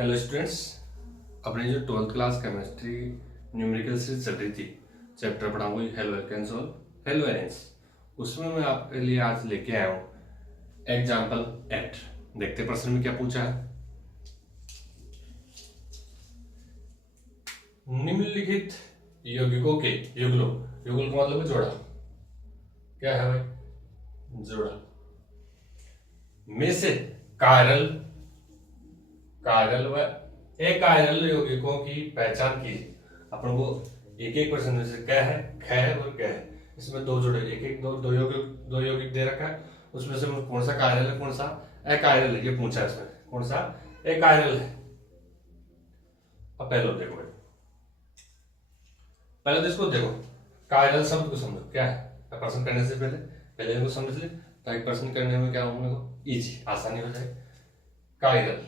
Hello students. अपनी जो 12th class chemistry numerical series चल रही थी, चैप्टर पढ़ा हुआ हेलो एल्केन्स और हेलो एरेंस, उसमें मैं आपके लिए आज लेके आया हूँ एग्जाम्पल 8। देखते प्रश्न में क्या पूछा है। निम्नलिखित यौगिकों के युगलों, युगल का मतलब जोड़ा, क्या है भाई, जोड़ा में से कायरल व अकायरल यौगिकों की पहचान कीजिए। अपन को एक एक प्रश्न में से क्या है, ख है और क्या है। इसमें दो जोड़े, एक एक दो यौगिक दे रखा है, उसमें से कौन सा कायरल है कौन सा अकायरल है ये पूछा है। इसमें कौन सा अकायरल है। अब पहले देखो भाई, पहले तो इसको देखो, कायरल शब्द को समझो क्या है। प्रश्न करने से पहले इनको समझ ले, ताकि प्रश्न करने में क्या होगा इजी, आसानी हो जाए। कायरल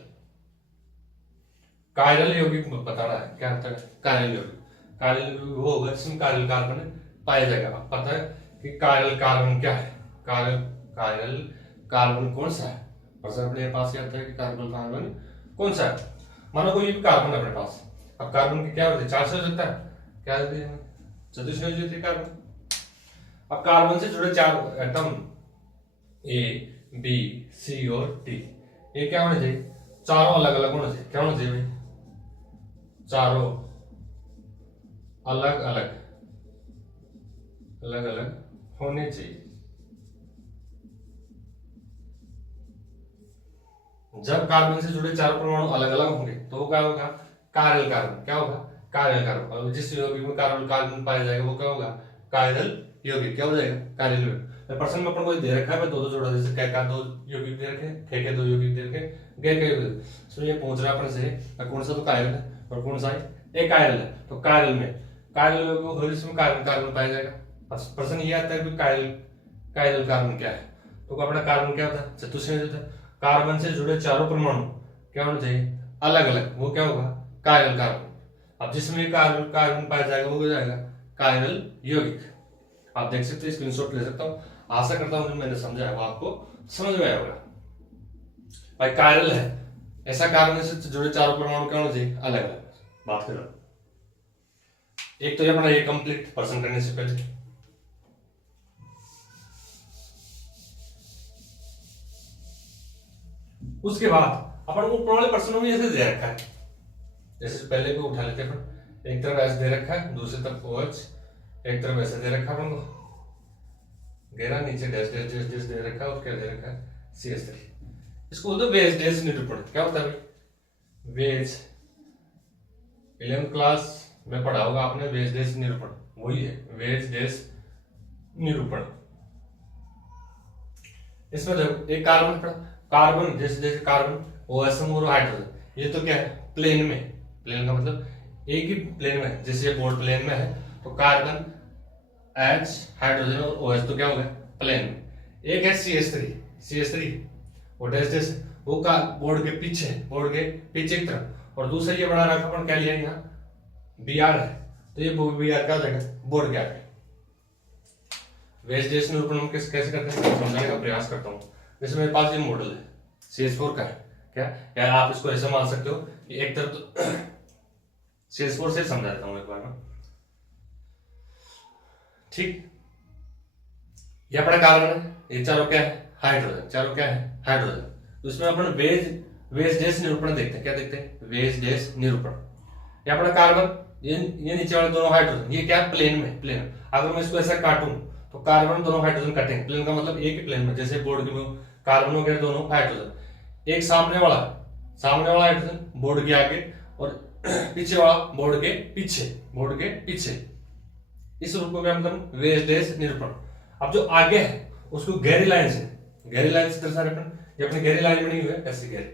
कायरल यौगिक बताना है, क्या होता है कायरल यौगिक। कायरल यौगिक वो होगा जिसमें कायरल कार्बन पाया जाएगा। अब पता है कि कायरल कार्बन क्या है, कायरल कार्बन कौन सा है। प्रश्न अपने पास क्या आता है कि कायरल कार्बन कौन सा है। मानो कोई भी कार्बन अपने पास, अब कार्बन की क्या होती है, 4 से हो सकता है, क्या होती है चतुष्फलक हो जाती है कार्बन। अब कार्बन से जुड़े 4 एटम ए बी सी और टी, ये क्या होने चाहिए, चारों अलग अलग होने चाहिए। क्या होना चाहिए भाई, चारों अलग अलग होने चाहिए। जब कार्बन से जुड़े चारों परमाणु अलग अलग होंगे तो वो क्या होगा, कायरल कार्बन। क्या होगा, कायरल कार्बन। और जिस यौगिक में कायरल कार्बन पाया जाएगा वो क्या होगा, कायरल यौगिक। क्या हो जाएगा, कायरल यौगिक। प्रश्न में अपन को दे रखा है दो जोड़ा, जैसे कै का 2 यौगिक दे रखे, खे के 2 यौगिक दे रखे, गे के यौगिक। ये पूछ रहा है अपन से कौन सा तो कायरल है और कौन सा है अकायरल है। तो कायरल यौगिक जिसमें कार्बन पाया जाएगा। प्रश्न ये आता है कि कायरल कार्बन क्या है। तो अपना कार्बन क्या होता है, चतुष्फलक होता है। कार्बन से जुड़े चारों परमाणु क्या होना चाहिए, अलग अलग, वो क्या होगा कायरल कार्बन। अब जिसमें कार्बन पाया जाएगा वो हो जाएगा कायरल यौगिक। आप देख सकते हैं, स्क्रीनशॉट ले सकता हूँ। आशा करता हूँ जो मैंने समझाया वो आपको समझ में आया होगा। भाई कायरल है ऐसा कार्बन से जुड़े चारों परमाणु क्या होना चाहिए, अलग अलग। बात करो एक तो ये अपना ये कंप्लीट प्रश्न करने से पहले। उसके बाद अपन को ऊपर वाले प्रश्नों में ऐसे दे रखा है, जैसे पहले को उठा लेते हैं। एक तरफ ऐसे दे रखा है, दूसरी तरफ OH, एक तरफ ऐसे दे रखा है अपन को गहरा, नीचे डैश डैश डैश डैश दे रखा है और क्या दे रखा है CH3। इसको बोलते हैं वेज डैश निरूपण। क्या होता है भाई, वेज 11th क्लास में पढ़ा होगा आपने, वेज डैश निरूपण वही है, वेज डैश निरूपण। इसमें देखो एक कार्बन पड़ा, कार्बन जैसे कार्बन OH और हाइड्रोजन, ये तो क्या है प्लेन में, प्लेन का मतलब एक ही प्लेन में, जैसे ये बोर्ड प्लेन में है तो कार्बन H हाइड्रोजन और OH तो क्या हो गया प्लेन में। एक है CH3 वो डैश वो का बोर्ड के पीछे की तरफ, और दूसरा ये बड़ा रखा अपन क्या लिया यहाँ Br है, तो ये Br क्या हो जाएगा बोर्ड के आगे। वेज डैश निरूपण हम कैसे करते हैं समझाने का प्रयास करता हूँ। जैसे मेरे पास ये मॉडल है CH4 का है, क्या यार आप इसको ऐसे मान सकते हो कि एक तरफ तो CH4 से समझा देता हूँ एक बार में, ठीक। ये अपना कार्बन है, ये चारों क्या है हाइड्रोजन, चारों क्या है हाइड्रोजन। तो इसमें अपन वेज डैश निरूपण देखते हैं। क्या देखते हैं, वेज डैश निरूपण। ये अपना कार्बन, ये नीचे वाले दोनों हाइड्रोजन, ये क्या है प्लेन में। अगर मैं इसको ऐसा काटूं तो कार्बन दोनों हाइड्रोजन कटेंगे, प्लेन का मतलब एक ही प्लेन में। जैसे बोर्ड के कार्बन हो गए दोनों हाइड्रोजन, एक सामने वाला हाइड्रोजन बोर्ड के आगे और पीछे वाला बोर्ड के पीछे। इस रूप में मतलब वेज डैश निरूपण। अब जो आगे है उसको गहरी लाइन से दर्शा रखना। ये अपनी गहरी लाइन बनी हुई है ऐसी गहरी,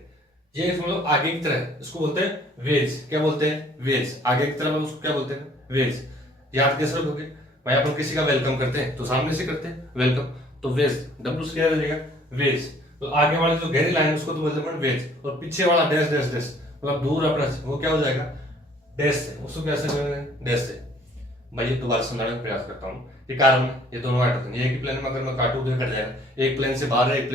ये मतलब आगे की तरह, इसको बोलते हैं वेज। क्या बोलते हैं वेज, आगे की तरफ उसको क्या बोलते हैं वेज। याद कैसे रखोगे भाई, अपन किसी का वेलकम करते हैं तो सामने से करते हैं वेलकम, तो वेज W क्या रहेगा वेज। तो आगे वाले जो गहरी लाइन है उसको तो बोलते हैं वेज, और पीछे वाला डैश डैश डैश मतलब दूर अप्रोच, वो क्या हो जाएगा डैश से, उसको कैसे करेंगे डैश से। मैं ये दोबारा समझाने का प्रयास करता हूँ। ये कार्बन ये दोनों हाइड्रोजन, ये एक ही प्लेन में अगर मैं काटूं तो कट जाएगा। एक प्लेन से बाहर है, एक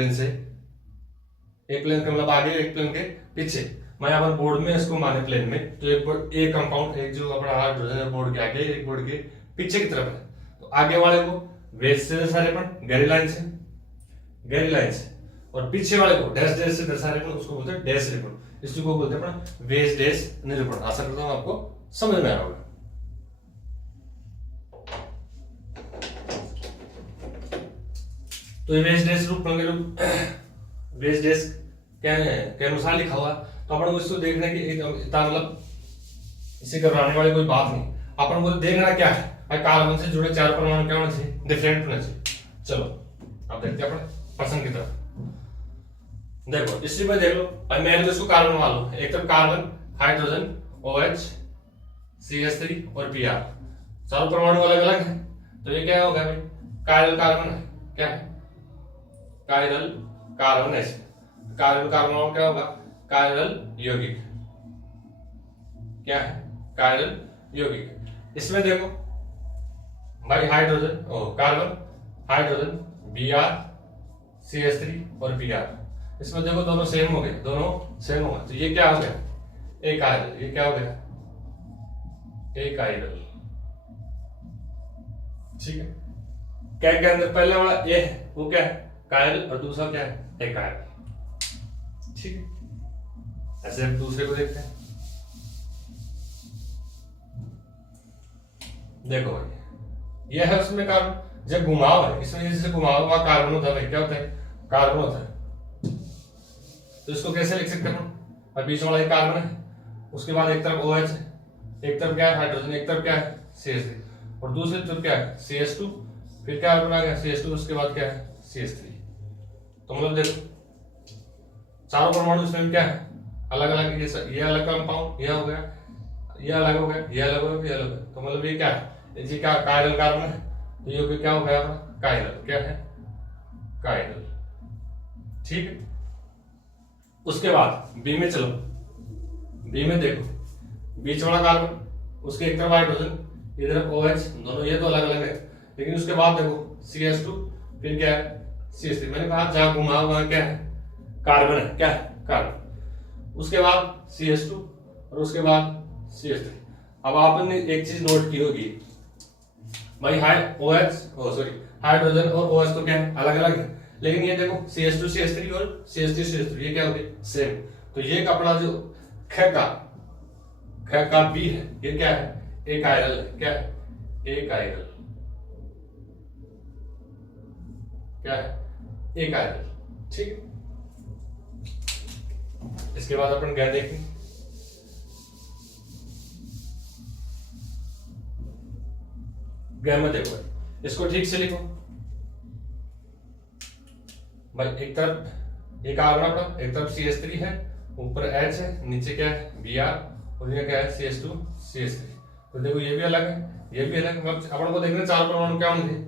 प्लेन का मतलब आगे, एक प्लेन के पीछे, मैं यहाँ पर बोर्ड में इसको माने प्लेन में, तो एक कंपाउंड, एक जो अपना हाइड्रोजन है बोर्ड के आगे, एक बोर्ड के पीछे की तरफ है, तो आगे वाले को वेज से दर्शा रहे अपन, गहरी लाइन से, गहरी लाइन से, और पीछे वाले को डैश डैश से दर्शा रहे अपन, उसको बोलते हैं डैश निरूपण। इसको बोलते हैं अपना वेज डैश निरूपण। आशा करता हूँ आपको समझ में आ रहा होगा। तो ये वेज डैश निरूपण के वेज डैश के अनुसार लिखा हुआ, तो अपन को इसको देखने की इतना मतलब इसे घबराने वाली कोई बात नहीं। अपन को देखना क्या है, कार्बन से जुड़े 4 परमाणु क्या होने चाहिए, डिफरेंट होने चाहिए। चलो अब देखते हैं अपने प्रश्न की तरफ। देखो इसी में देख लो, मैंने तो इसको कार्बन मान लो, एक तरफ कार्बन, हाइड्रोजन, OH, CH3 और Br, चारों परमाणु अलग अलग है, तो ये क्या होगा भाई, कायरल कार्बन है। क्या है, कायरल कार्बन। ऐसे कायरल कार्बन क्या होगा, कायरल यौगिक। क्या है, कायरल यौगिक। इसमें देखो भाई hydrogen carbon, hydrogen, Br, CH3 और Br, इसमें देखो दोनों सेम हो गए, दोनों सेम हो गए, तो ये क्या हो गया, एक कायरल। ये क्या हो गया, एक कायरल। ठीक है, क्या के अंदर पहले वाला ए है वो क्या है, कायरल, और दूसरा क्या है, एक कायरल। ठीक है, ऐसे हम दूसरे को देखते हैं। देखो भाई यह है उसमें कार्बन, जब घुमाव है इसमें, जैसे घुमाव का कार्बन होता है, क्या होता है, कार्बन होता है। तो इसको कैसे लिख सकते हैं, और बीच वाला एक कार्बन है, उसके बाद एक तरफ OH है, एक तरफ क्या है हाइड्रोजन, एक तरफ क्या है CH3, और दूसरी तरफ क्या है CH2, फिर क्या बना गया CH2, उसके बाद क्या है CH3। तो मतलब देखो चारों परमाणु इसमें क्या है, अलग अलग, ये अलग कंपाउंड, ये हो गया, ये अलग हो गया, ये अलग हो गया, ये अलग हो गया, तो मतलब ये क्या है, ये क्या कायरल कार्बन है, तो ये क्या हो गया अपना कायरल। क्या है, कायरल। ठीक है, उसके बाद बी में चलो, बी में देखो बीच वाला कार्बन, उसके एक तरफ हाइड्रोजन, इधर OH, दोनों ये तो अलग अलग है, लेकिन उसके बाद देखो CH2, फिर क्या है CH3। मैंने कहा जहां घुमा वहां क्या है, कार्बन है। क्या है, कार्बन। उसके बाद CH2 और उसके बाद CH3। अब आपने एक चीज नोट की होगी भाई, हाइड्रोजन और OH तो क्या है, अलग अलग है, लेकिन ये देखो CH2 CH3 और CH3 CH3 ये क्या हो गए, सेम। तो ये अपना जो ख का बी है, ये क्या है, एक आयरल है। क्या है, एक आयरल। क्या है, एक आयरल। ठीक है, इसके बाद अपन क्या देखेंगे, गैमा। देखो इसको ठीक से लिखो भाई, एक तरफ एक कार्बन अपना, एक तरफ CH3 है, ऊपर H है, नीचे क्या है Br, और ये क्या है CH2 CH3। तो देखो ये भी अलग है, ये भी अलग है, अपन को देखना 4 परमाणु क्या होने चाहिए,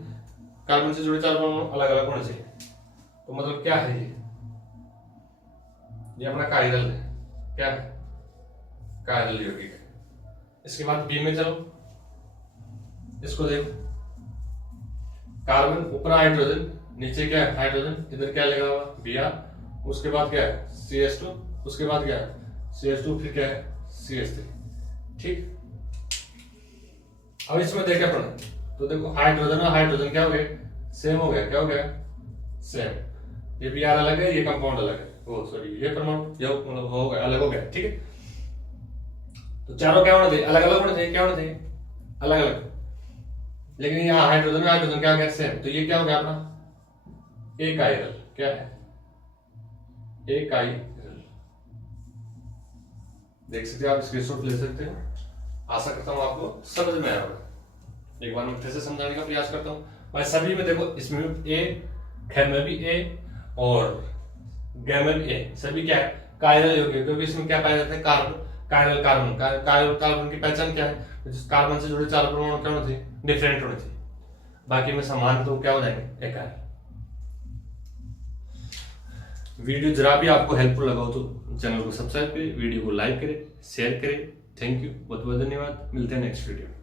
कार्बन से जुड़े 4 परमाणु अलग अलग होने चाहिए। तो मतलब क्या है, ये अपना कायरल है। क्या है, कायरल यौगिक है। इसके बाद बी में चलो, इसको देखो कार्बन, ऊपर हाइड्रोजन, नीचे क्या है हाइड्रोजन, इधर क्या लगा हुआ Br, उसके बाद क्या है CH2, उसके बाद क्या है CH2, फिर क्या है CH3। ठीक, अब इसमें देखे अपन, तो देखो हाइड्रोजन और हाइड्रोजन क्या हो गए, सेम हो गया। क्या हो गया, सेम। ये Br अलग है, ये कंपाउंड अलग है, ओ सॉरी ये परमाणु ये मतलब हो गया, अलग हो गया। ठीक है, तो चारों क्या होना चाहिए, अलग अलग होना चाहिए। क्या होना चाहिए, अलग अलग, लेकिन यहाँ हाइड्रोजन में हाइड्रोजन क्या हो गया, सेम। तो ये क्या हो गया अपना एक आयरल। क्या है, एक आयरल। देख सकते हो आप, स्क्रीनशॉट ले सकते हो। आशा करता हूँ आपको समझ में आया होगा। एक बार मैं फिर से समझाने का प्रयास करता हूँ भाई। सभी में देखो, इसमें ए, ख में भी ए और ग में भी ए, सभी क्या है कायरल यौगिक, क्योंकि इसमें क्या पाया जाता है carbon, chiral carbon. Chiral carbon की पहचान क्या है, कार्बन से जुड़े 4 परमाणु क्या होने चाहिए, डिफरेंट होने चाहिए, बाकी में समान तो क्या हो जाएंगे, एक आयरल। वीडियो जरा भी आपको हेल्पफुल लगा हो तो चैनल को सब्सक्राइब करें, वीडियो को लाइक करें, शेयर करें। थैंक यू, बहुत बहुत धन्यवाद। मिलते हैं नेक्स्ट वीडियो में।